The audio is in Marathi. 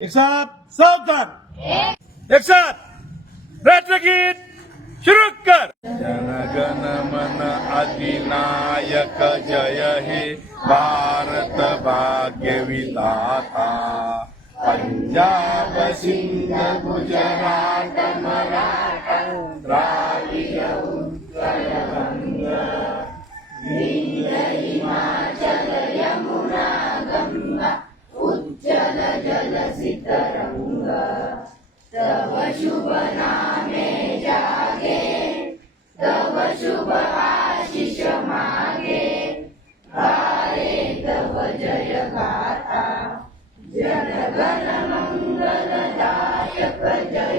एक साथ सावधान, एक साथ राष्ट्रगीत शुरू कर। जनगण मन अधिनायक जय हे भारत भाग्य विधाता। पंजाब सिंध गुजरात मराठा द्राविड उत्कल गंगा विंध्य हिमाचल यमुना गंगा उज्जल जलसि तरंगा। तव शुभ नामे जागे, तव शुभ आशीष मागे, गाये तव जय गाथा। जनगण मंगलदायक जय